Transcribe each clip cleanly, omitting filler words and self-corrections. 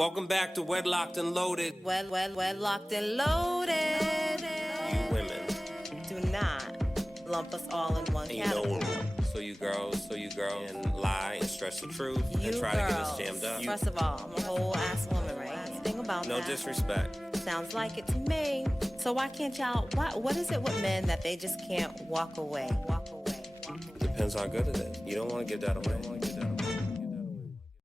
Welcome back to Wedlocked and Loaded. Wedlocked and Loaded. You women. Do not lump us all in one category. So you girls, and lie and stretch the truth and try girls, to get us jammed up. First of all, I'm a whole ass woman, right? Think about no that. No disrespect. Sounds like it to me. So why can't y'all, what is it with men that they just can't walk away? Depends how good it is. You don't want to give that away.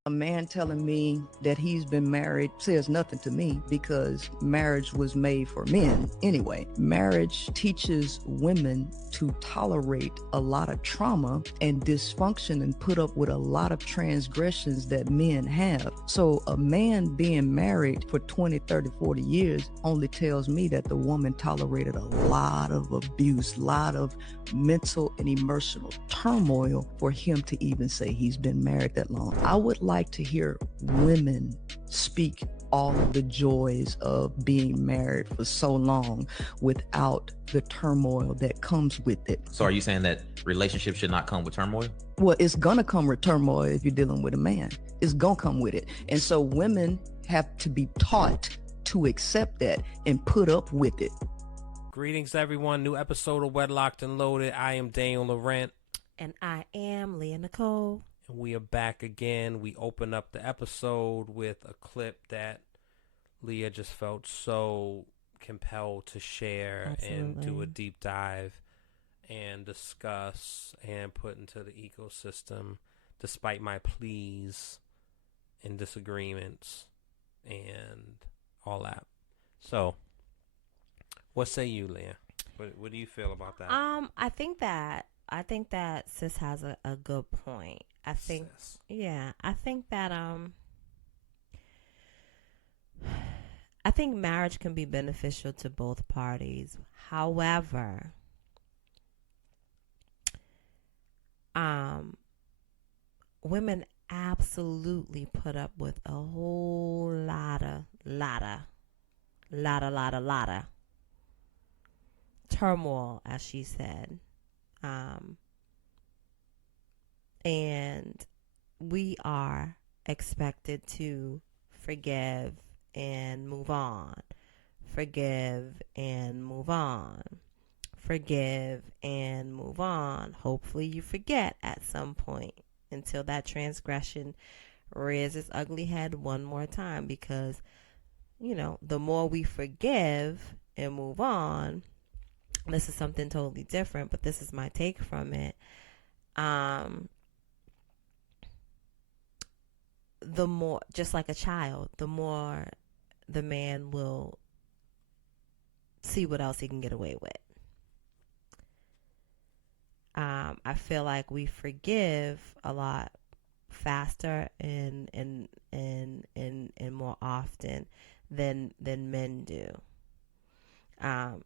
A man telling me that he's been married says nothing to me because marriage was made for men anyway. Marriage teaches women to tolerate a lot of trauma and dysfunction and put up with a lot of transgressions that men have. So a man being married for 20, 30, 40 years only tells me that the woman tolerated a lot of abuse, a lot of mental and emotional turmoil for him to even say he's been married that long. I would like to hear women speak all of the joys of being married for so long without the turmoil that comes with it. So are you saying that relationships should not come with turmoil? Well, it's gonna come with turmoil if you're dealing with a man. It's gonna come with it. And so women have to be taught to accept that and put up with it. Greetings, everyone. New episode of Wedlocked and Loaded. I am Daniel Laurent. And I am Leah Nicole. And we are back again. We open up the episode with a clip that Leah just felt so compelled to share. Absolutely. And do a deep dive and discuss and put into the ecosystem despite my pleas and disagreements and all that. So, what say you, Leah? What do you feel about that? I think that sis has a good point. I think that I think marriage can be beneficial to both parties. However, women absolutely put up with a whole lot of turmoil, as she said. And we are expected to forgive and move on. Forgive and move on. Forgive and move on. Hopefully you forget at some point until that transgression rears its ugly head one more time, because, you know, the more we forgive and move on, this is something totally different, but this is my take from it. The more, just like a child, the more the man will see what else he can get away with. I feel like we forgive a lot faster and more often than men do.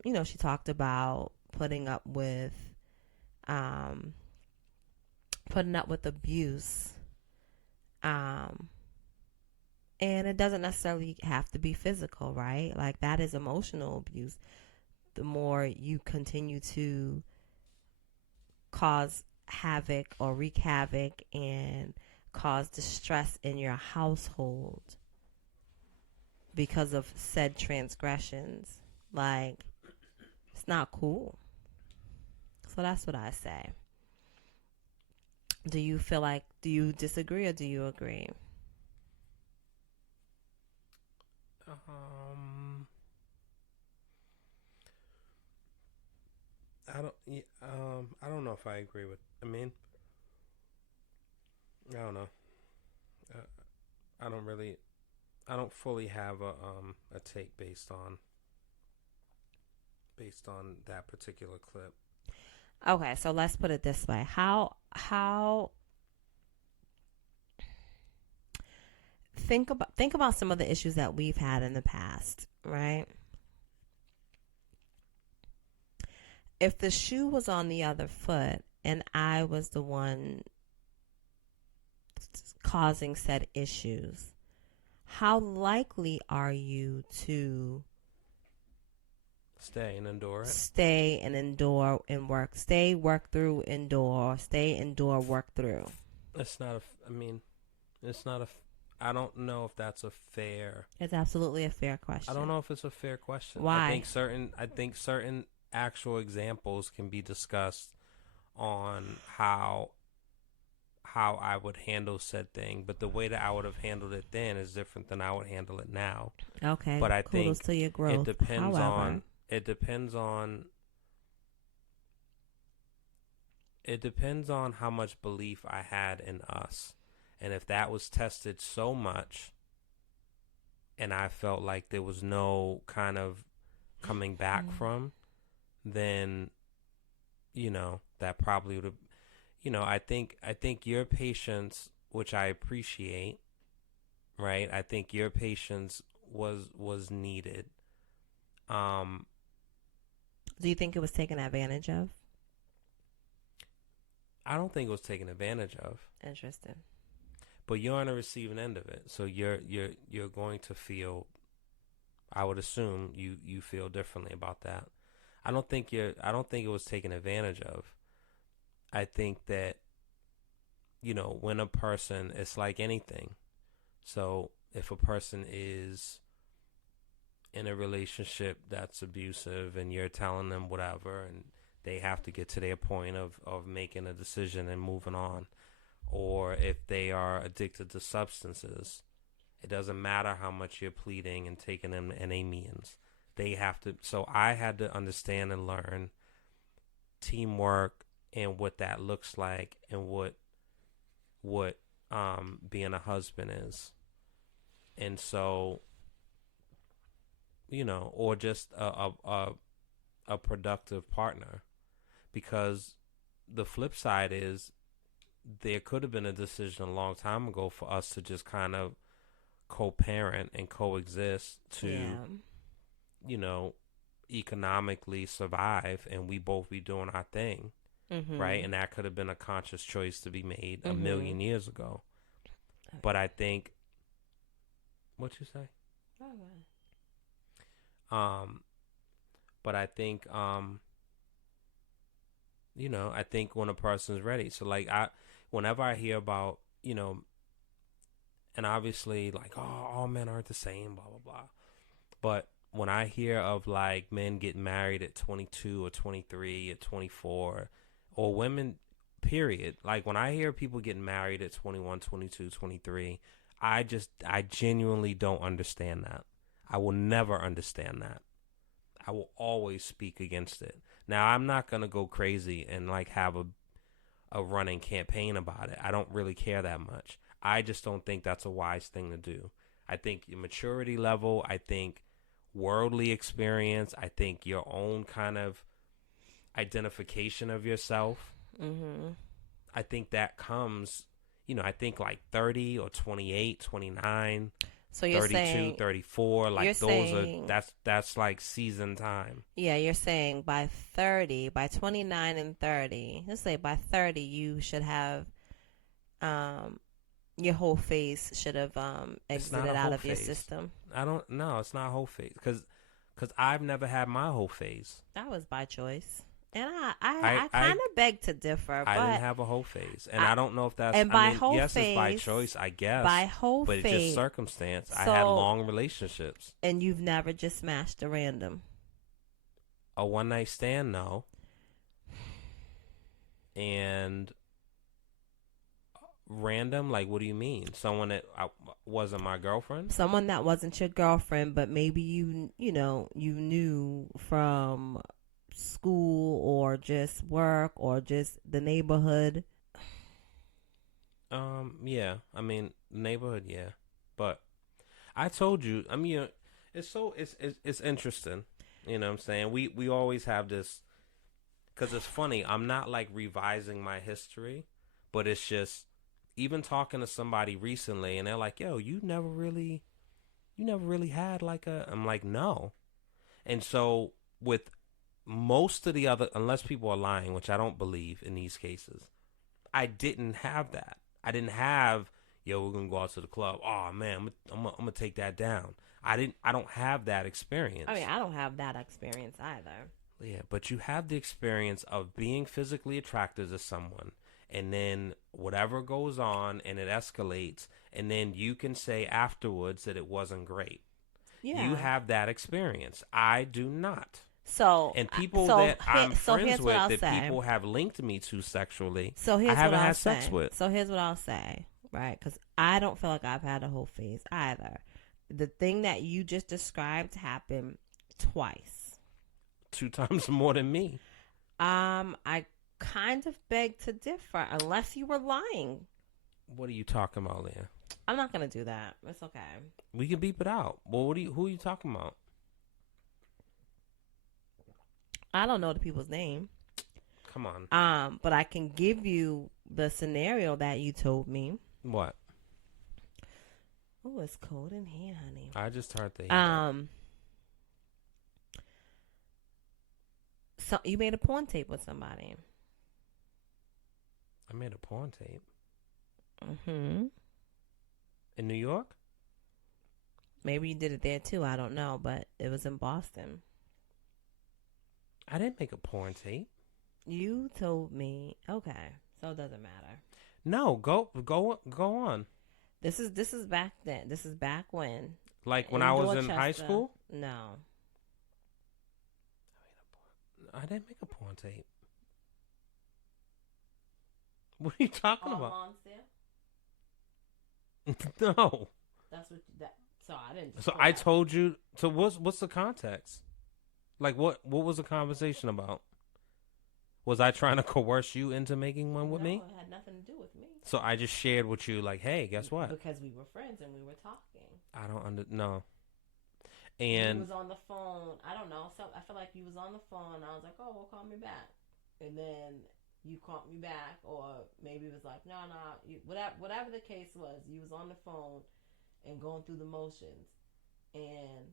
You know, she talked about putting up with abuse. And it doesn't necessarily have to be physical, right? Like, that is emotional abuse. The more you continue to cause havoc or wreak havoc and cause distress in your household because of said transgressions, like, it's not cool. So that's what I say. Do you disagree or do you agree? I don't know if I agree with. I don't know. I don't fully have a take based on that particular clip. Okay, so let's put it this way. How think about some of the issues that we've had in the past, right? If the shoe was on the other foot and I was the one causing said issues, how likely are you to stay and endure it? Stay and endure and work. Stay, work through, endure. Stay, endure, work through. It's not I don't know if that's a fair. It's absolutely a fair question. I don't know if it's a fair question. Why? I think certain actual examples can be discussed on how I would handle said thing, but the way that I would have handled it then is different than I would handle it now. Okay. But I kudos think to your growth. it depends However, it depends on how much belief I had in us. And if that was tested so much and I felt like there was no kind of coming back from, then, that probably would have, I think your patience, which I appreciate, right? I think your patience was needed. do you think it was taken advantage of? I don't think it was taken advantage of. Interesting. But you're on the receiving end of it, so you're going to feel. I would assume you feel differently about that. I don't think it was taken advantage of. I think that, when a person, it's like anything. So if a person is in a relationship that's abusive and you're telling them whatever, and they have to get to their point of making a decision and moving on, or if they are addicted to substances, it doesn't matter how much you're pleading and taking them in a means. They have to. So I had to understand and learn teamwork and what that looks like, and what being a husband is. And so, or just a productive partner, because the flip side is there could have been a decision a long time ago for us to just kind of co-parent and coexist to, economically survive, and we both be doing our thing, right? And that could have been a conscious choice to be made a million years ago. Okay. But I think, what you say? But I think, I think when a person's ready. So like whenever I hear about, and obviously like, oh, all men aren't the same, blah, blah, blah. But when I hear of like men getting married at 22 or 23, at 24, or women, period. Like when I hear people getting married at 21, 22, 23, I genuinely don't understand that. I will never understand that. I will always speak against it. Now, I'm not going to go crazy and like have a running campaign about it. I don't really care that much. I just don't think that's a wise thing to do. I think your maturity level, I think worldly experience, I think your own kind of identification of yourself. I think that comes, I think like 30 or 28, 29. So you're 32, saying 34, like those saying, are that's like season time. Yeah, you're saying by 30, by 29 and 30, let's say by 30 you should have your whole phase should have exited out of your system. I don't know, it's not whole phase cuz I've never had my whole phase. That was by choice. And I kind of beg to differ. I didn't have a whole phase. And I don't know if that's... And by whole yes, phase... Yes, it's by choice, I guess. By whole phase... But it's just circumstance. So, I had long relationships. And you've never just smashed a random? A one-night stand, no. And... Random? Like, what do you mean? Someone that wasn't my girlfriend? Someone that wasn't your girlfriend, but maybe you knew from... school or just work or just the neighborhood. Yeah, I mean neighborhood, yeah, but I told you, I mean, it's interesting, you know what I'm saying? We always have this, because it's funny, I'm not like revising my history, but it's just even talking to somebody recently and they're like, yo, you never really had like I'm like, no. And so with most of the other, unless people are lying, which I don't believe in these cases, I didn't have that. I didn't have, yo, we're gonna go out to the club. Oh man, I'm gonna take that down. I don't have that experience. I mean, I don't have that experience either. Yeah, but you have the experience of being physically attracted to someone and then whatever goes on and it escalates, and then you can say afterwards that it wasn't great. Yeah. You have that experience. I do not. So, And people so that I'm so friends here's what with I'll that say. people have linked me to sexually, So here's I haven't what I'll had say. sex with. So here's what I'll say, right? Because I don't feel like I've had a whole phase either. The thing that you just described happened twice. 2 times more than me. I kind of beg to differ, unless you were lying. What are you talking about, Leah? I'm not gonna do that. It's okay. We can beep it out. Well, who are you talking about? I don't know the people's name. Come on. But I can give you the scenario that you told me. What? Oh, it's cold in here, honey. I just heard the heat. So you made a porn tape with somebody. I made a porn tape. Mm-hmm. In New York? Maybe you did it there too. I don't know, but it was in Boston. I didn't make a porn tape. You told me. Okay, so it doesn't matter. No, go on. This is back then. This is back when. Like when in I was Dorchester. in high school? No. I didn't make a porn tape. What are you talking about? No. That's what. So I didn't. So I told you. So what's the context? Like what was the conversation about? Was I trying to coerce you into making one with me? No, it had nothing to do with me. So I just shared with you, like, hey, guess what? Because we were friends and we were talking. I don't know. And he was on the phone. I don't know. So I feel like you was on the phone. I was like, oh, well, call me back. And then you called me back, or maybe it was like, no, whatever the case was, you was on the phone and going through the motions. And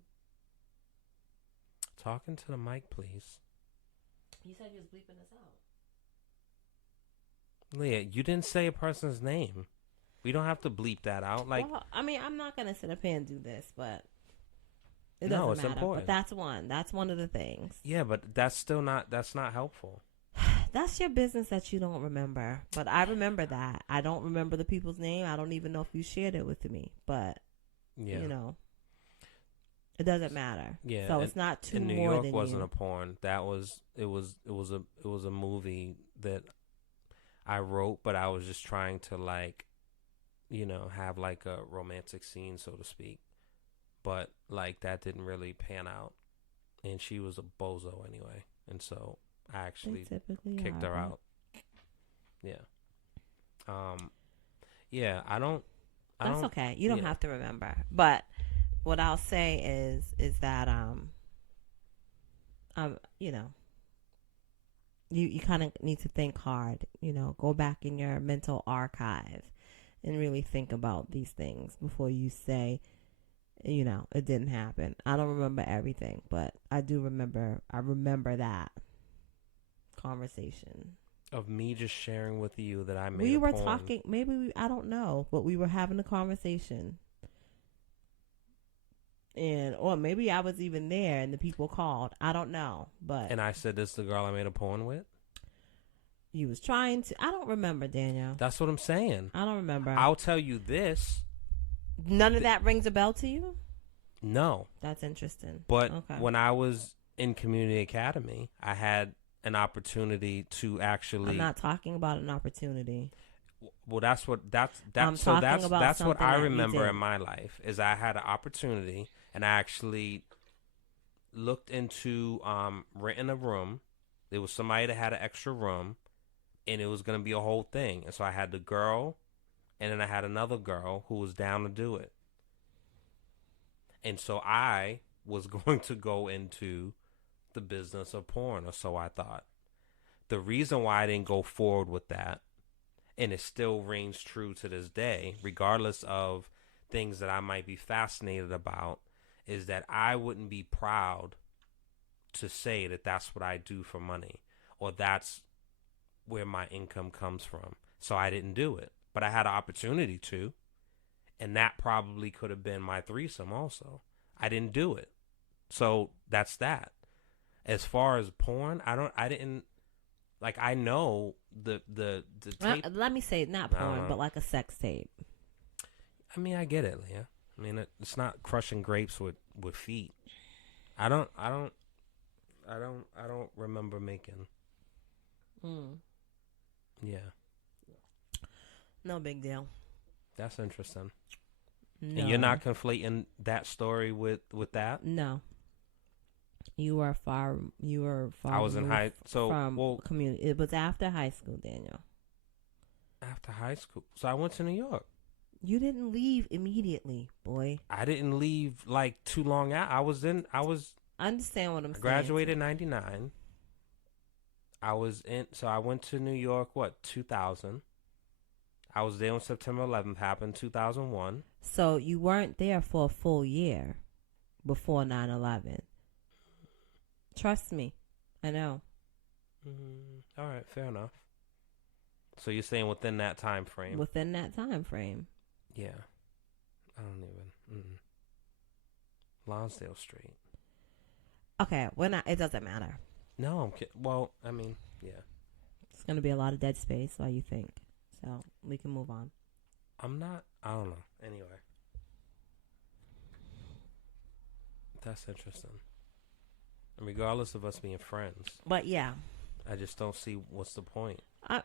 talking to the mic, please. You said you was bleeping this out. Leah, you didn't say a person's name. We don't have to bleep that out. Like, well, I mean, I'm not gonna sit up here and do this, but it no, doesn't it's matter. important. But that's one. That's one of the things. Yeah, but that's not helpful. That's your business that you don't remember. But I remember that. I don't remember the people's name. I don't even know if you shared it with me. But yeah, you know, it doesn't matter. Yeah. So it's not too in New more York than wasn't you. a porn. It was a movie that I wrote, but I was just trying to, like, you know, have like a romantic scene, so to speak. But like that didn't really pan out, and she was a bozo anyway, and so I actually kicked her out. Yeah. Yeah. That's okay. You don't have to remember. But what I'll say is that you know, you kind of need to think hard. You know, go back in your mental archive and really think about these things before you say, you know, it didn't happen. I don't remember everything, but I do remember. I remember that conversation of me just sharing with you that I made. We were porn. talking. Maybe I don't know, but we were having a conversation, or maybe I was even there and the people called. I don't know, but and I said, "This is the girl I made a porn with." You was trying to. I don't remember, Daniel. That's what I'm saying. I don't remember. I'll tell you this. None of that rings a bell to you? No. That's interesting. But okay. When I was in community academy, I had an opportunity to actually. I'm not talking about an opportunity. Well, that's what that's what I remember in my life is I had an opportunity and I actually looked into renting a room. There was somebody that had an extra room, and it was going to be a whole thing. And so I had the girl, and then I had another girl who was down to do it. And so I was going to go into the business of porn, or so I thought. The reason why I didn't go forward with that, and it still rings true to this day, regardless of things that I might be fascinated about, is that I wouldn't be proud to say that that's what I do for money, or that's where my income comes from. So I didn't do it. But I had an opportunity to, and that probably could have been my threesome also. I didn't do it. So that's that. As far as porn, I didn't Like, I know the tape. Let me say not porn, but like a sex tape. I mean, I get it, Leah. I mean, it's not crushing grapes with feet. I don't remember making. Yeah. No big deal. That's interesting. No. And you're not conflating that story with that? No. You were far. I was in community. It was after high school, Daniel. After high school, so I went to New York. You didn't leave immediately, boy. I didn't leave like too long out. I understand what I'm saying. I graduated in 99. So I went to New York, 2000. I was there when September 11th happened, 2001. So you weren't there for a full year before 9/11. Trust me. I know. All right, fair enough. So you're saying within that time frame? Within that time frame. Yeah. I don't even. Lonsdale Street. Okay, it doesn't matter. No, I'm kidding. Well, I mean, yeah. It's going to be a lot of dead space, while you think. So we can move on. I don't know. Anyway. That's interesting. And regardless of us being friends. But yeah. I just don't see what's the point.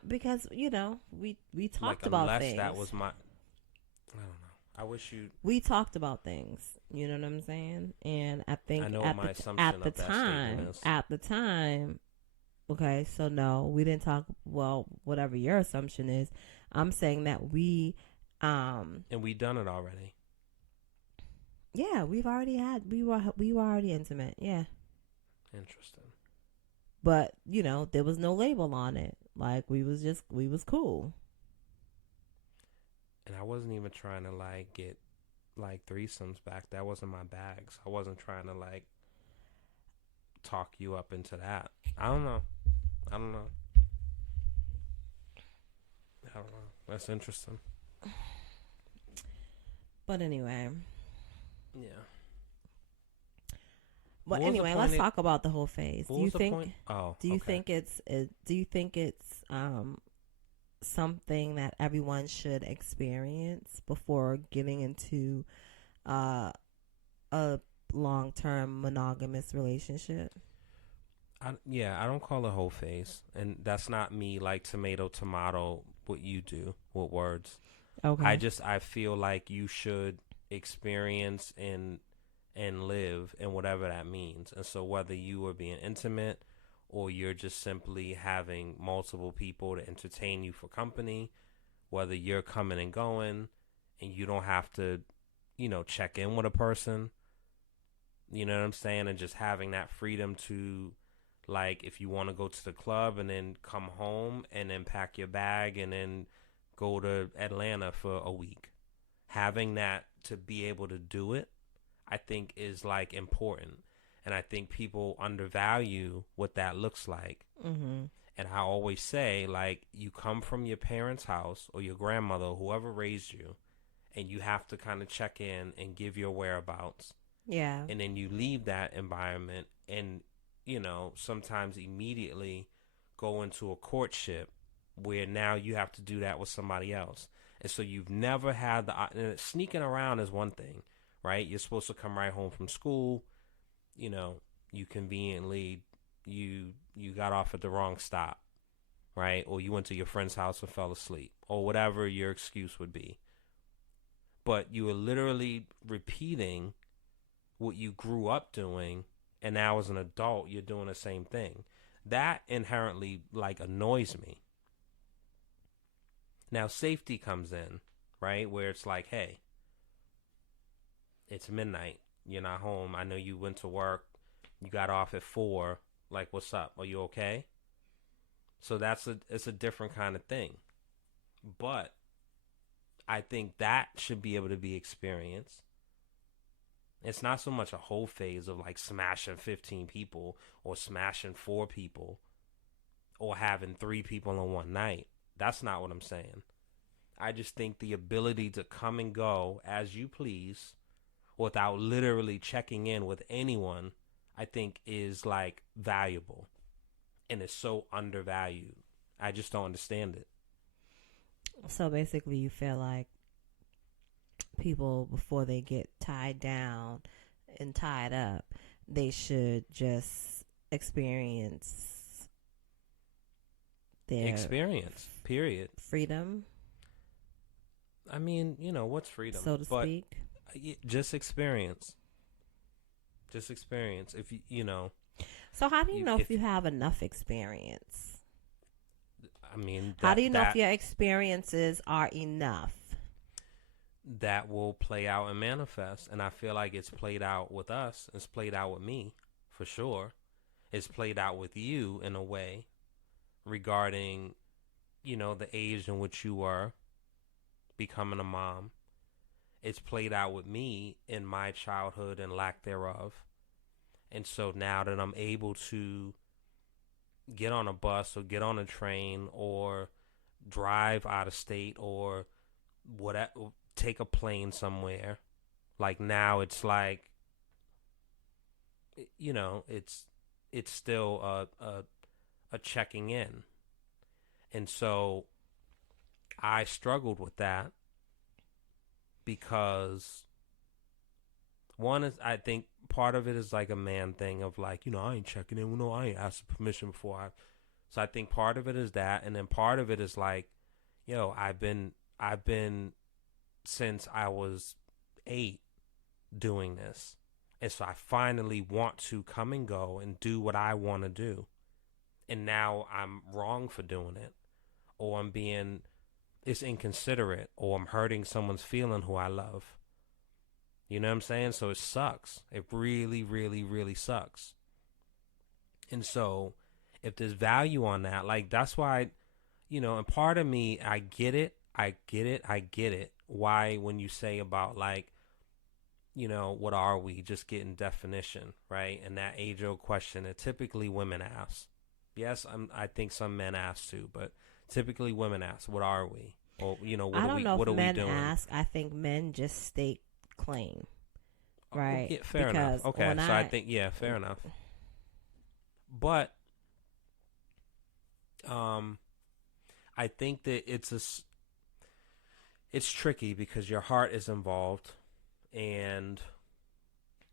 Because, we talked about things. Unless that was I don't know. I wish you. We talked about things. You know what I'm saying? And I think I know what my assumption of that statement is. At the time, okay, so no, we didn't talk. Well, whatever your assumption is, I'm saying that we. And we done it already. Yeah, we were already intimate. Yeah. Interesting. But there was no label on it. Like we was cool. And I wasn't even trying to get threesomes back. That wasn't my bag. So I wasn't trying to talk you up into that. I don't know. That's interesting. But anyway. Yeah. But anyway, let's talk about the whole phase. Do you think it's something that everyone should experience before getting into a long-term monogamous relationship? I don't call it whole phase, and that's not me tomato what you do with words. Okay. I feel like you should experience and live, and whatever that means. And so whether you are being intimate or you're just simply having multiple people to entertain you for company, whether you're coming and going and you don't have to, check in with a person, you know what I'm saying? And just having that freedom to, if you want to go to the club and then come home and then pack your bag and then go to Atlanta for a week. Having that to be able to do it, I think is important. And I think people undervalue what that looks like. Mm-hmm. And I always say, you come from your parents' house or your grandmother, whoever raised you, and you have to kind of check in and give your whereabouts. Yeah. And then you leave that environment and, sometimes immediately go into a courtship where now you have to do that with somebody else. And so you've never had and sneaking around is one thing, right? You're supposed to come right home from school. You conveniently, you got off at the wrong stop, right? Or you went to your friend's house and fell asleep, or whatever your excuse would be. But you are literally repeating what you grew up doing, and now as an adult, you're doing the same thing. That inherently, annoys me. Now, safety comes in, right? Where it's hey, it's midnight. You're not home. I know you went to work. You got off at 4. What's up? Are you okay? So it's a different kind of thing. But I think that should be able to be experienced. It's not so much a whole phase of smashing 15 people or smashing 4 people or having 3 people in one night. That's not what I'm saying. I just think the ability to come and go as you please without literally checking in with anyone, I think is valuable. and it's so undervalued. I just don't understand it. So basically, you feel like people, before they get tied down and tied up, they should just experience their experience, period. freedom. I mean, what's freedom? So to speak. Just experience. Just experience. If So how do you know if you have enough experience? I mean, how do you know if your experiences are enough? That will play out and manifest. And I feel like it's played out with us. It's played out with me, for sure. It's played out with you in a way regarding, the age in which you were becoming a mom. It's played out with me in my childhood and lack thereof. And so now that I'm able to get on a bus or get on a train or drive out of state or whatever, take a plane somewhere, like now it's like, it's still a checking in. And so I struggled with that because one is, I think part of it is like a man thing of like, I ain't checking in. No, I ain't asked permission before. So I think part of it is that. And then part of it is like, I've been since I was 8 doing this. And so I finally want to come and go and do what I want to do. And now I'm wrong for doing it. Or it's inconsiderate. Or I'm hurting someone's feeling who I love. You know what I'm saying? So it sucks. It really, really, really sucks. And so if there's value on that, like that's why, and part of me, I get it. Why when you say about like, what are we? Just getting definition, right? And that age-old question that typically women ask. Yes, I think some men ask too, but typically women ask, what are we? Or, I don't know if men ask. I think men just state claim, right? Yeah, fair enough. Okay, so I think, fair enough. But I think that it's tricky because your heart is involved, and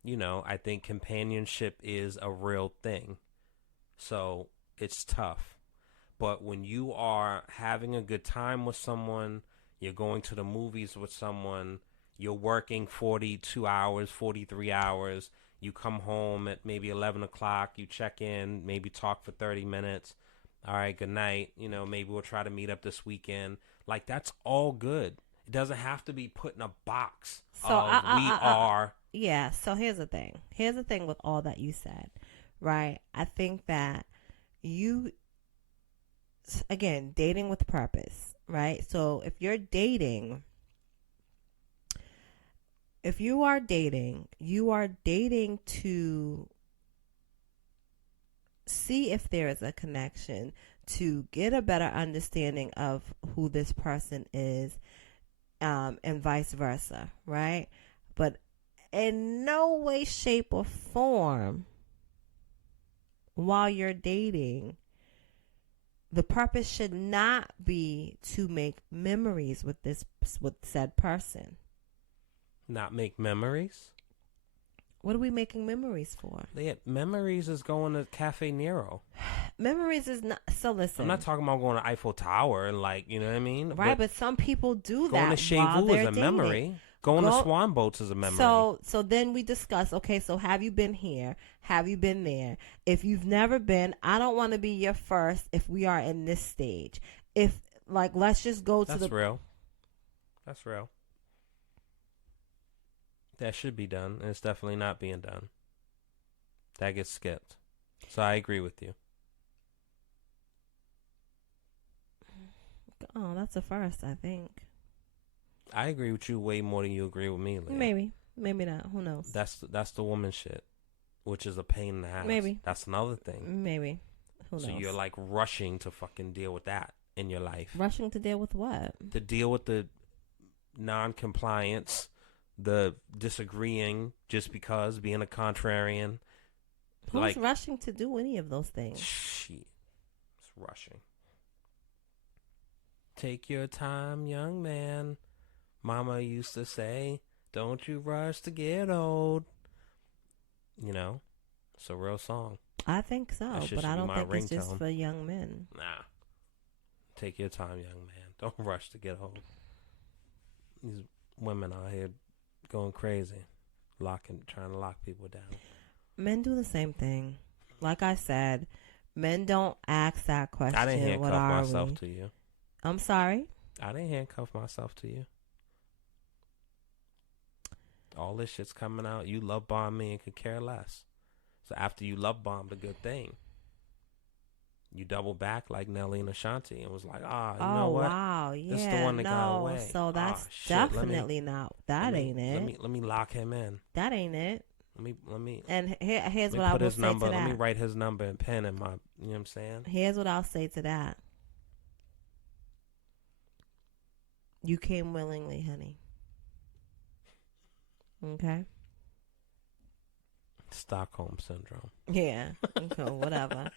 I think companionship is a real thing, so it's tough. But when you are having a good time with someone, you're going to the movies with someone, you're working 42 hours, 43 hours, you come home at maybe 11 o'clock, you check in, maybe talk for 30 minutes, all right, good night, maybe we'll try to meet up this weekend. Like, that's all good. It doesn't have to be put in a box. So are. Yeah, so here's the thing. Here's the thing with all that you said, right? I think that again, dating with purpose, right? So if you are dating, you are dating to see if there is a connection, to get a better understanding of who this person is, and vice versa, right? But in no way, shape, or form, while you're dating, the purpose should not be to make memories with said person. Not make memories? What are we making memories for? Memories is going to Cafe Nero. Memories is not. So listen, I'm not talking about going to Eiffel Tower and like, you know what I mean? Right, but some people do that. Going to Chez Vous is a memory. Going to Swan Boats is a memory. So then we discuss, okay, so have you been here? Have you been there? If you've never been, I don't want to be your first if we are in this stage. If, like, let's just go to That's real. That's real. That should be done, and it's definitely not being done. That gets skipped. So I agree with you. Oh, that's a first, I think. I agree with you way more than you agree with me, Leah. Maybe not. Who knows? That's the woman shit, which is a pain in the ass. Maybe. That's another thing. Maybe. Who knows? So you're like rushing to fucking deal with that in your life. Rushing to deal with what? To deal with the non-compliance, the disagreeing just because, being a contrarian. Who's rushing to do any of those things? Shit. rushing. Take your time, young man. Mama used to say, don't you rush to get old. You know, it's a real song. I think so, but I don't think it's just for young men. Nah. Take your time, young man. Don't rush to get old. These women out here going crazy, trying to lock people down. Men do the same thing. Like I said, men don't ask that question. I didn't handcuff myself to you. I'm sorry? I didn't handcuff myself to you. All this shit's coming out. You love bomb me and could care less. So after you love bombed a good thing, you double back like Nelly and Ashanti and was like, you know what? Wow, yeah, this is the one that got away. So that's definitely not. That ain't it. Let me lock him in. That ain't it. Let me. And here's what I will say to that. Let me write his number and pen in my. You know what I'm saying? Here's what I'll say to that. You came willingly, honey. Okay. Stockholm syndrome. Yeah. Whatever.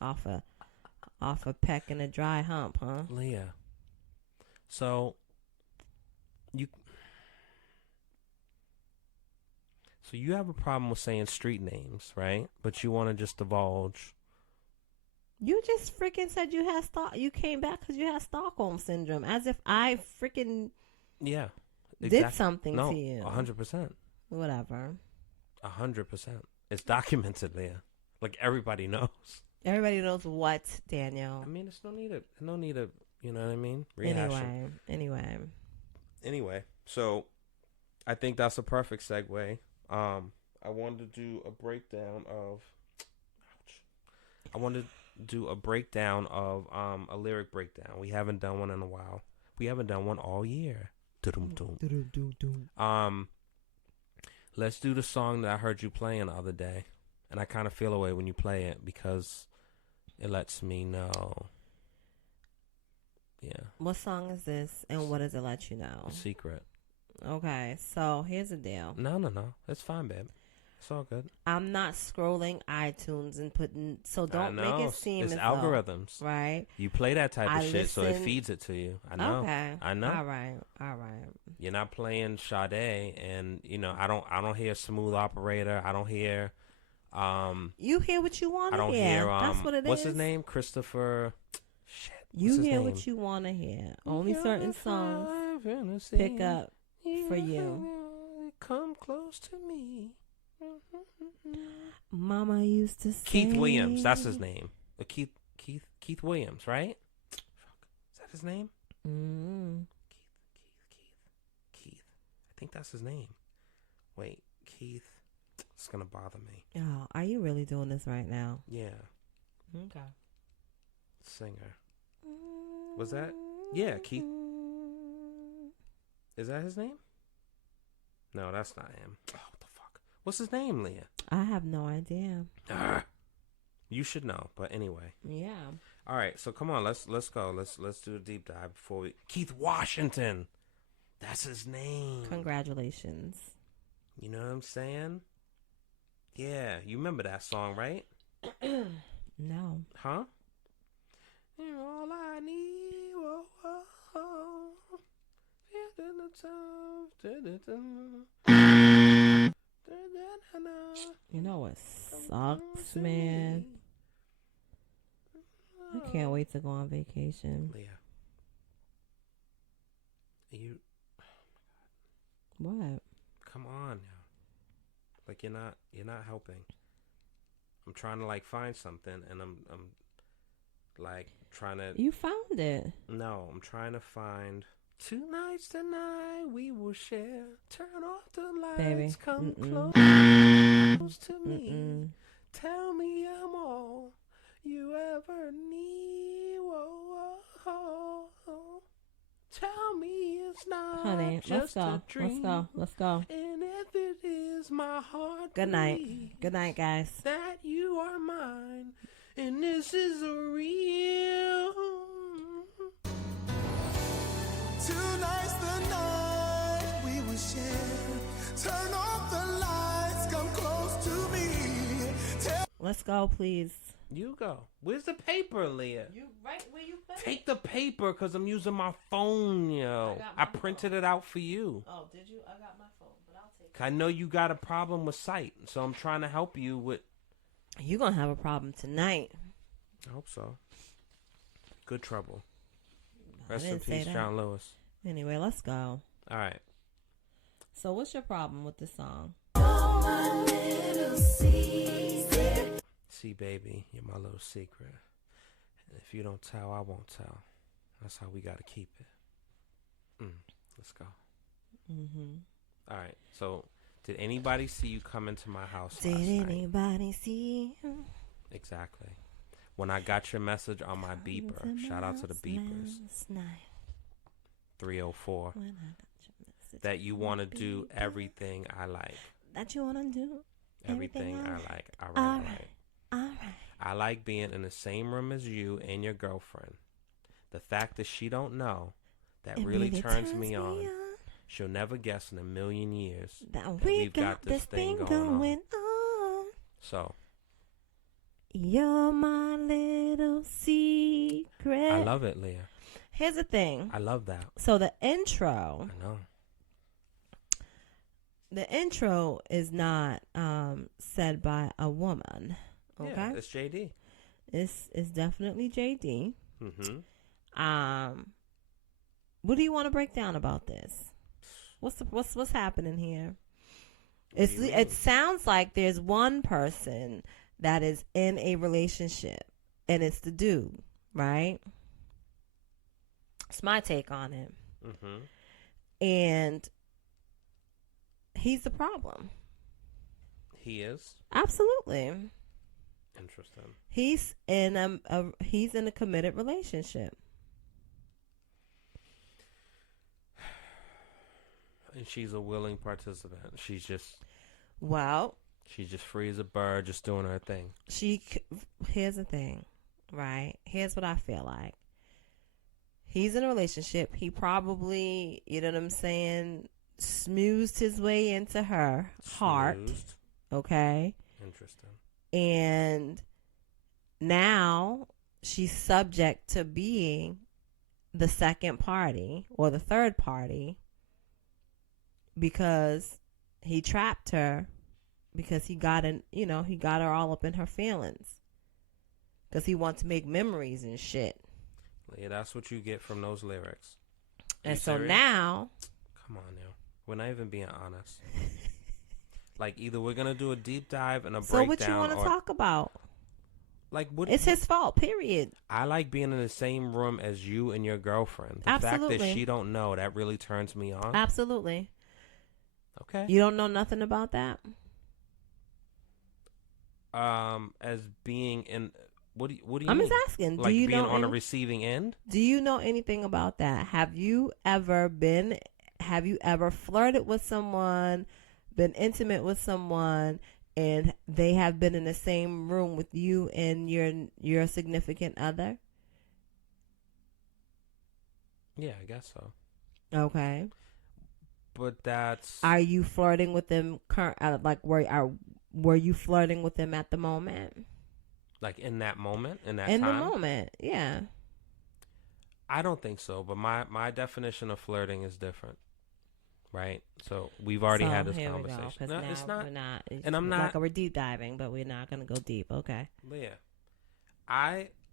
Off a peck and a dry hump, huh? Leah. So you have a problem with saying street names, right? But you want to just divulge. You just freaking said you had you came back because you had Stockholm syndrome, as if I freaking did something to you. 100%. Whatever. 100%. It's documented, Leah. Like everybody knows. Everybody knows what, Daniel. I mean, it's no need of, you know what I mean? Rehashing. Anyway. So I think that's a perfect segue. I wanted to do a breakdown of a lyric breakdown. We haven't done one in a while. We haven't done one all year. Let's do the song that I heard you playing the other day. And I kind of feel away when you play it because it lets me know. Yeah. What song is this and what does it let you know? Secret. Okay, so here's the deal. No. It's fine, babe. It's all good. I'm not scrolling iTunes and putting, so don't make it seem it's as algorithms, though, right? You play that type of shit, so it feeds it to you. I know. Okay. I know. All right. You're not playing Sade, and I don't hear Smooth Operator. I don't hear. You hear what you want to hear. That's what it is. What's his name? Christopher. Shit. You hear what you want to hear. Only certain songs pick up for you. Come close to me. Mama used to say Keith Williams, that's his name. Keith Williams, right? Is that his name? Keith. I think that's his name. Wait, Keith. It's gonna bother me. Oh, are you really doing this right now? Yeah. Okay. Singer. Was that? Yeah, Keith. Is that his name? No, that's not him. Oh, what the fuck? What's his name, Leah? I have no idea. You should know, but anyway. Yeah. All right, so come on, let's go. Let's do a deep dive before we. Keith Washington. That's his name. Congratulations. You know what I'm saying? Yeah, you remember that song, right? No. Huh? You're all I need. Whoa, whoa, whoa. You know what sucks, man? I can't wait to go on vacation. Leah. You. What? Come on now. Like you're not helping. I'm trying to like find something, and I'm like trying to. You found it. No, I'm trying to find. Tonight's the night we will share. Turn off the lights. Baby. Come close to me. Tell me I'm all you ever need. Whoa, whoa, whoa. Tell me it's not Honey, just a dream. Let's go. And if it is, my heart. Good night. Good night, guys. That you are mine, and this is a real. Tonight's the night we will share. Turn off the lights, come close to me. Let's go, please. You go. Where's the paper, Leah? You right where you put Take the paper, because I'm using my phone, yo. I printed it out for you. Oh, did you? I got my phone, but I'll take it. I know you got a problem with sight, so I'm trying to help you with... You're going to have a problem tonight. I hope so. Good trouble. I Rest in didn't say peace, that. John Lewis. Anyway, let's go. All right. So what's your problem with this song? See, baby, you're my little secret. And if you don't tell, I won't tell. That's how we got to keep it. Let's go. All right. So, did anybody see you come into my house last night? Did anybody see you? Exactly. When I got your message on my beeper, shout out to the beepers, 304, that you want to do everything I like. That you want to do Everything I like. All All right. right. All right. I like being in the same room as you and your girlfriend. The fact that she don't know, that really turns me on. She'll never guess in a million years that we've got this thing going on. So, you're my little secret. I love it, Leah. Here's the thing. I love that. So the intro. I know. The intro is not said by a woman. Okay, Yeah, it's JD. It's definitely JD. Mm-hmm. What do you want to break down about this? What's happening here? It sounds like there's one person that is in a relationship, and it's the dude, right? It's my take on it. Mm-hmm. And he's the problem. He is? Absolutely. Interesting. He's in a committed relationship. And she's a willing participant. She's just free as a bird, just doing her thing. Here's the thing, right? Here's what I feel like. He's in a relationship. He probably, you know what I'm saying, smoothed his way into her heart. Okay? Interesting. And now she's subject to being the second party or the third party because he trapped her, because he got her all up in her feelings because he wants to make memories and shit. Yeah, that's what you get from those lyrics. And so serious? now, come on now, we're not even being honest. Like, either we're gonna do a deep dive and a breakdown. So what you want to talk about? Like, what? It's his fault. Period. I like being in the same room as you and your girlfriend. The Absolutely. fact that she don't know, that really turns me on. Absolutely. Okay. You don't know nothing about that? As being in, what do you I'm mean? just asking. Like, do you being know on the receiving end? Do you know anything about that? Have you ever flirted with someone, been intimate with someone, and they have been in the same room with you and your significant other? Yeah, I guess so. Okay. But that's... Are you flirting with them were you flirting with them at the moment? Like, in that moment? In the moment, yeah. I don't think so, but my definition of flirting is different. Right? So, we've already had this conversation. No, it's not. We're not. And I'm not... Like, we're deep diving, but we're not going to go deep. Okay. Leah,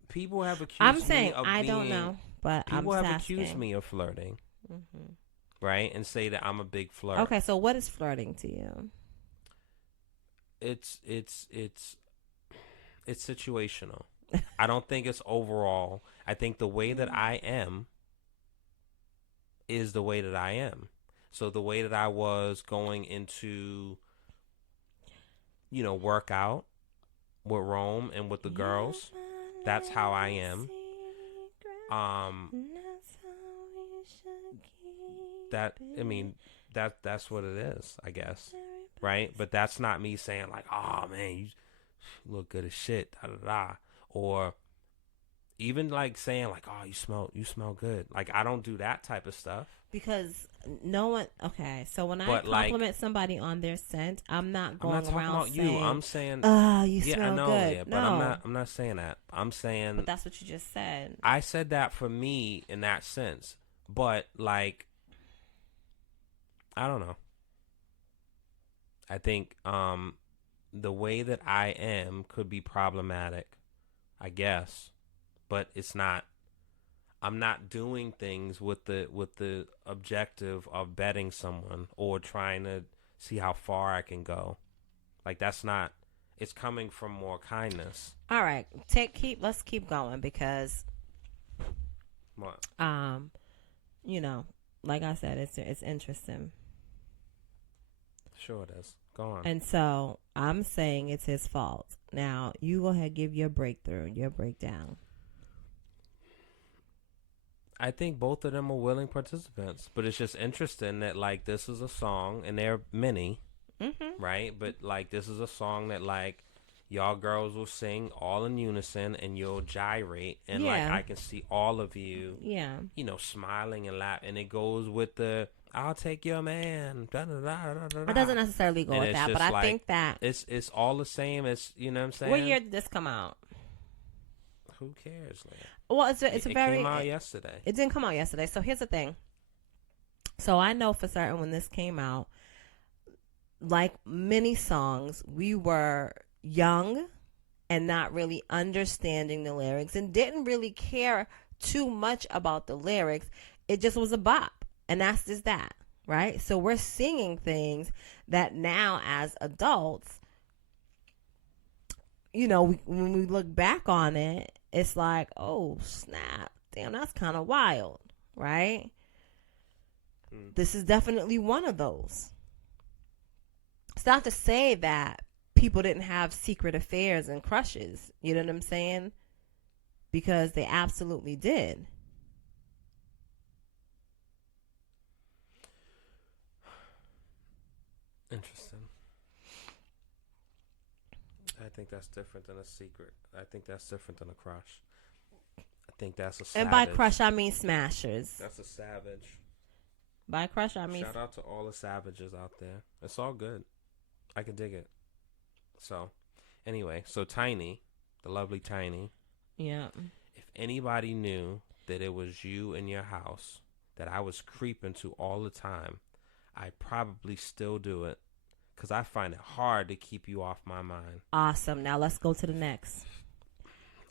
people have accused I'm me saying of I being... don't know, but people I'm have asking. accused me of flirting. Mm-hmm. Right? And say that I'm a big flirt. Okay, so what is flirting to you? It's situational. I don't think it's overall. I think the way that I am is the way that I am. So the way that I was going into, work out with Rome and with the girls, that's how I am. That's what it is, I guess. Right? But that's not me saying like, oh man, you look good as shit, da da da. Or, Even like saying like, "Oh, you smell good." Like I don't do that type of stuff. Because no one. Okay, so when I But, compliment somebody on their scent, I'm not going talking around about saying, you. I'm saying, "Oh, you yeah, smell I know, good." Leah, but No, I'm not saying that. I'm saying, but that's what you just said. I said that for me in that sense. But like, I don't know. I think the way that I am could be problematic, I guess, but it's not. I'm not doing things with the objective of betting someone or trying to see how far I can go. Like that's not. It's coming from more kindness. All right, let's keep going because, What? you know, like I said, it's interesting. Sure it is. Go on. And so I'm saying it's his fault. Now you go ahead, give your breakthrough, your breakdown. I think both of them are willing participants, but it's just interesting that like this is a song, and there are many, right? But like this is a song that like y'all girls will sing all in unison, and you'll gyrate, and like I can see all of you, you know, smiling and laughing, and it goes with the "I'll take your man." Da, da, da, da, da, It doesn't necessarily go and with it's that, but just I think that it's all the same. It's, you know what I'm saying? what year did this come out? Who cares, Leah? Well, it came out yesterday. It didn't come out yesterday. So here's the thing. So I know for certain when this came out, like many songs, we were young and not really understanding the lyrics and didn't really care too much about the lyrics. It just was a bop. And that's just that, right? So we're singing things that now as adults, you know, when we look back on it, it's like, oh, snap. Damn, that's kind of wild, right? This is definitely one of those. It's not to say that people didn't have secret affairs and crushes. You know what I'm saying? Because they absolutely did. Interesting. I think that's different than a secret. I think that's different than a crush. I think that's a savage. And by crush, I mean smashers. That's a savage. By crush, I mean... Shout out to all the savages out there. It's all good. I can dig it. So, anyway, so Tiny, the lovely Tiny. Yeah. If anybody knew that it was you in your house that I was creeping to all the time, I'd probably still do it. Because I find it hard to keep you off my mind. Awesome. Now let's go to the next.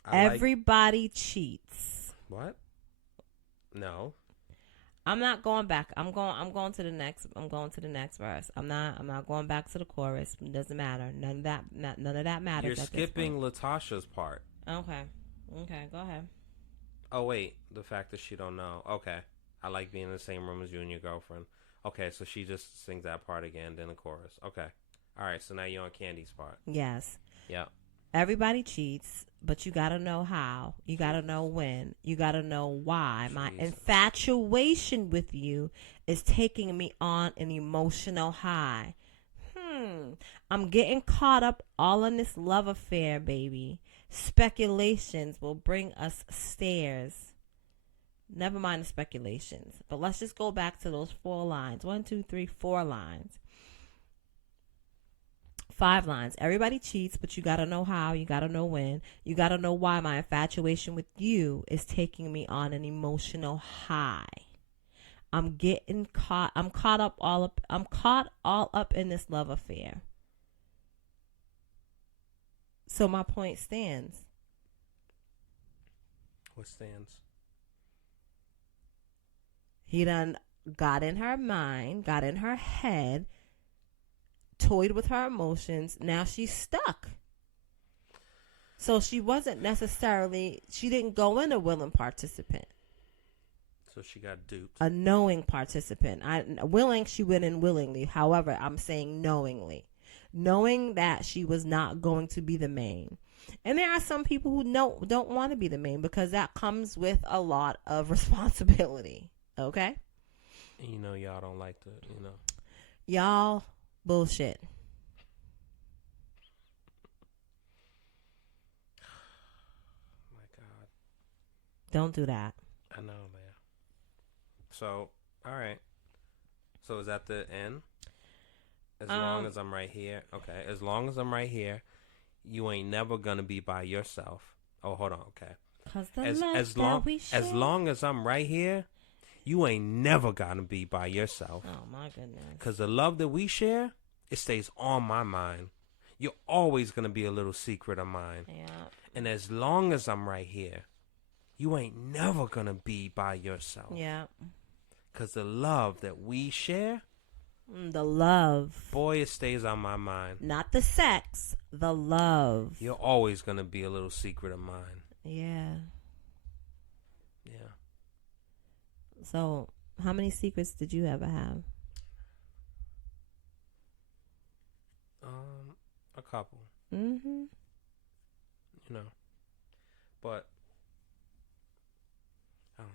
Everybody cheats. What? No. I'm not going back. I'm going to the next. I'm going to the next verse. I'm not going back to the chorus. It doesn't matter. None of that matters. You're skipping Latasha's part. Okay. Go ahead. Oh wait, the fact that she don't know. Okay. I like being in the same room as you and your girlfriend. Okay, so she just sings that part again, then the chorus. Okay. All right, so now you're on Candy's part. Yes. Yep. Everybody cheats, but you got to know how. You got to know when. You got to know why. Jesus. My infatuation with you is taking me on an emotional high. I'm getting caught up all in this love affair, baby. Speculations will bring us stairs. Never mind the speculations. But let's just go back to those 4 lines. 1, 2, 3, 4 lines. 5 lines. Everybody cheats, but you got to know how. You got to know when. You got to know why my infatuation with you is taking me on an emotional high. I'm caught all up in this love affair. So my point stands. What stands? He done got in her mind, got in her head, toyed with her emotions. Now she's stuck. So she wasn't necessarily, she didn't go in a willing participant. So she got duped. A knowing participant. Willing, she went in willingly. However, I'm saying knowingly. Knowing that she was not going to be the main. And there are some people who don't want to be the main because that comes with a lot of responsibility. Okay? And you know y'all don't like to, Y'all bullshit. My God. Don't do that. I know, man. So, all right. So is that the end? As long as I'm right here. Okay. As long as I'm right here, you ain't never gonna be by yourself. Oh, hold on. Okay. Cause as long as I'm right here, you ain't never gonna be by yourself. Oh my goodness. Cause the love that we share, it stays on my mind. You're always gonna be a little secret of mine. Yeah. And as long as I'm right here, you ain't never gonna be by yourself. Yeah. Cause the love that we share, the love, boy, it stays on my mind. Not the sex, the love. You're always gonna be a little secret of mine. Yeah. Yeah. So, how many secrets did you ever have? A couple. Mm-hmm. You know, but I don't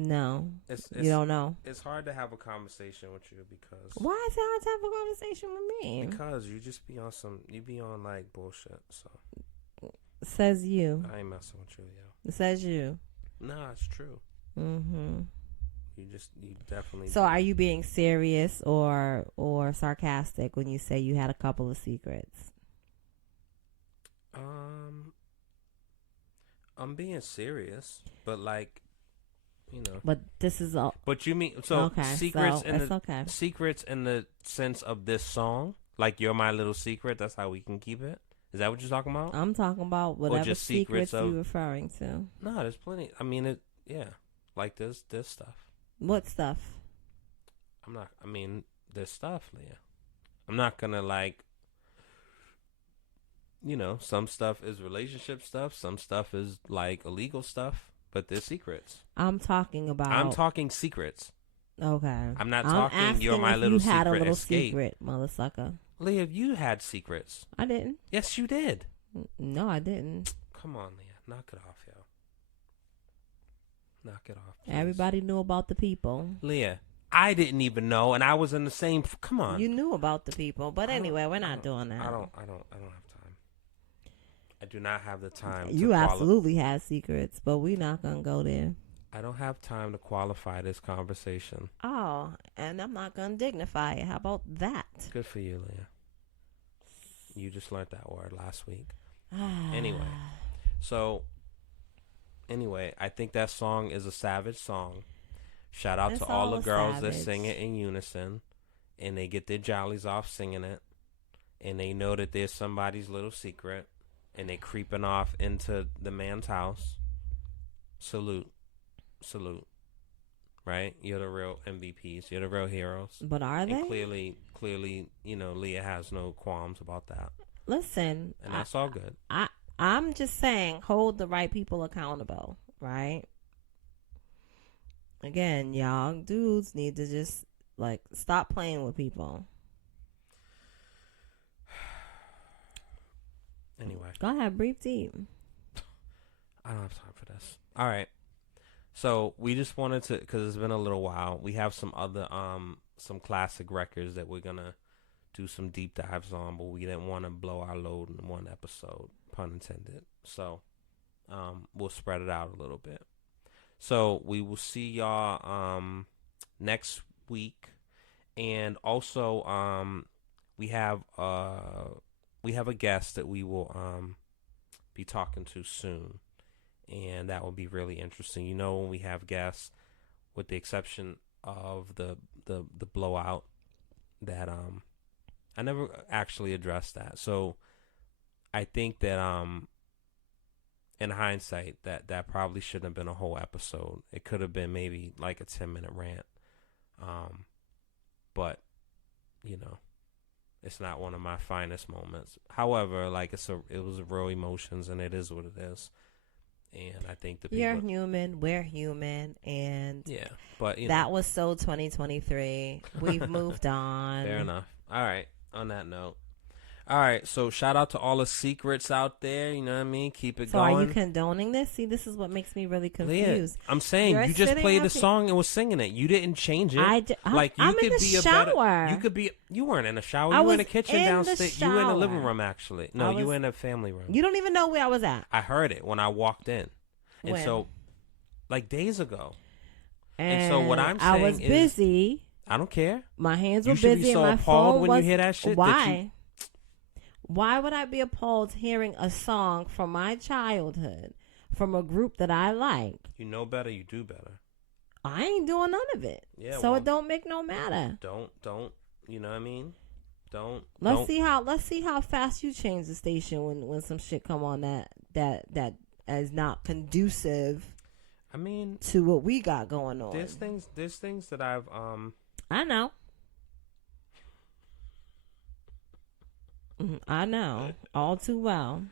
know. No, it's you don't know. It's hard to have a conversation with you because. Why is it hard to have a conversation with me? Because you just be on you be on like bullshit. So. Says you. I ain't messing with you, yo. It says you. Nah, it's true. Mm-hmm. You definitely. So, are you being serious or sarcastic when you say you had a couple of secrets? I'm being serious, but like, you know. But this is all. But you mean secrets so secrets in the sense of this song, like "You're My Little Secret." That's how we can keep it. Is that what you're talking about? I'm talking about whatever just secrets you're referring to. No, there's plenty. I mean, like this stuff. What stuff? There's stuff, Leah. I'm not gonna like. You know, some stuff is relationship stuff. Some stuff is like illegal stuff. But there's secrets. I'm talking secrets. Okay. I'm not talking. You're my little secret. You had a little secret, mother sucker. Leah, you had secrets. I didn't. Yes, you did. No, I didn't. Come on, Leah. Knock it off, yo. Knock it off. Please. Everybody knew about the people. Leah, I didn't even know, and I was in the same. Come on. You knew about the people, but anyway, we're not doing that. I don't have time. I do not have the time. You absolutely had secrets, but we're not gonna go there. I don't have time to qualify this conversation. Oh, and I'm not going to dignify it. How about that? Good for you, Leah. You just learned that word last week. Anyway, I think that song is a savage song. Shout out to all the girls that sing it in unison, and they get their jollies off singing it, and they know that there's somebody's little secret, and they creeping off into the man's house. Salute. Right? You're the real MVPs. You're the real heroes. But are they? And clearly, you know, Leah has no qualms about that. Listen. And that's all good. I'm just saying, hold the right people accountable, right? Again, y'all dudes need to just, like, stop playing with people. Anyway. Go ahead, breathe deep. I don't have time for this. All right. So we just wanted to, because it's been a little while, we have some other, some classic records that we're going to do some deep dives on, but we didn't want to blow our load in one episode, pun intended. So we'll spread it out a little bit. So we will see y'all next week. And also we have a guest that we will be talking to soon. And that will be really interesting. You know, when we have guests, with the exception of the blowout, that I never actually addressed that. So I think that in hindsight, that probably shouldn't have been a whole episode. It could have been maybe like a 10-minute rant. But you know, it's not one of my finest moments. However, like it was real emotions, and it is what it is. And I think the people... You're human. We're human. And yeah, but that was so 2023. We've moved on. Fair enough. All right. On that note. All right. So shout out to all the secrets out there. You know what I mean? Keep it going. So are you condoning this? See, this is what makes me really confused. Leah, I'm saying you just played the song and was singing it. You didn't change it. I'm in the shower. You weren't in the shower. You were in the kitchen downstairs. You were in the living room, actually. No, you were in the family room. You don't even know where I was at. I heard it when I walked in. And When? so, like days ago. And so what I'm I saying was is, busy. I don't care. My hands You were should be busy so and my appalled phone when was. you hear that shit. Why? Why would I be appalled hearing a song from my childhood from a group that I like? You know better, you do better. I ain't doing none of it. Yeah, so well, it don't make no matter. Don't. You know what I mean? Don't. Let's see how fast you change the station when some shit come on that is not conducive. I mean, to what we got going on. There's things that I've I know. I know all too well.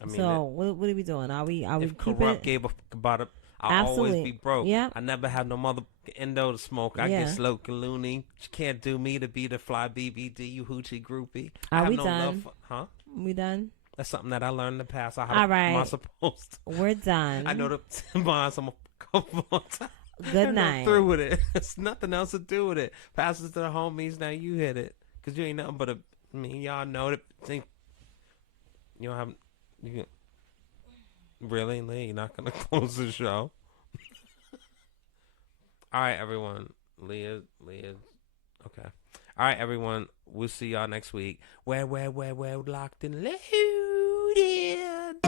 I mean, so what are we doing? Are we if keeping corrupt gave about it? I'll Absolutely. always be broke. Yeah. I never have no mother endo to smoke. I get slow loony. You can't do me to be the fly BBD, you hoochie groupie. Are I have we no done? love for, huh? We done? That's something that I learned in the past. How All right. am I supposed to? We're done. I know the Timbons. I'm a couple more times. Good I'm night. through with it. It's nothing else to do with it. Pass it to the homies. Now you hit it. Because you ain't nothing but y'all know that. Think you don't have. You can, really, Lee? You're not going to close the show? All right, everyone. Leah. Okay. All right, everyone. We'll see y'all next week. We're locked and loaded.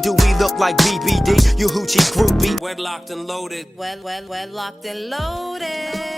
Do we look like BBD? You hoochie groupie. We're locked and loaded. Well, locked and loaded.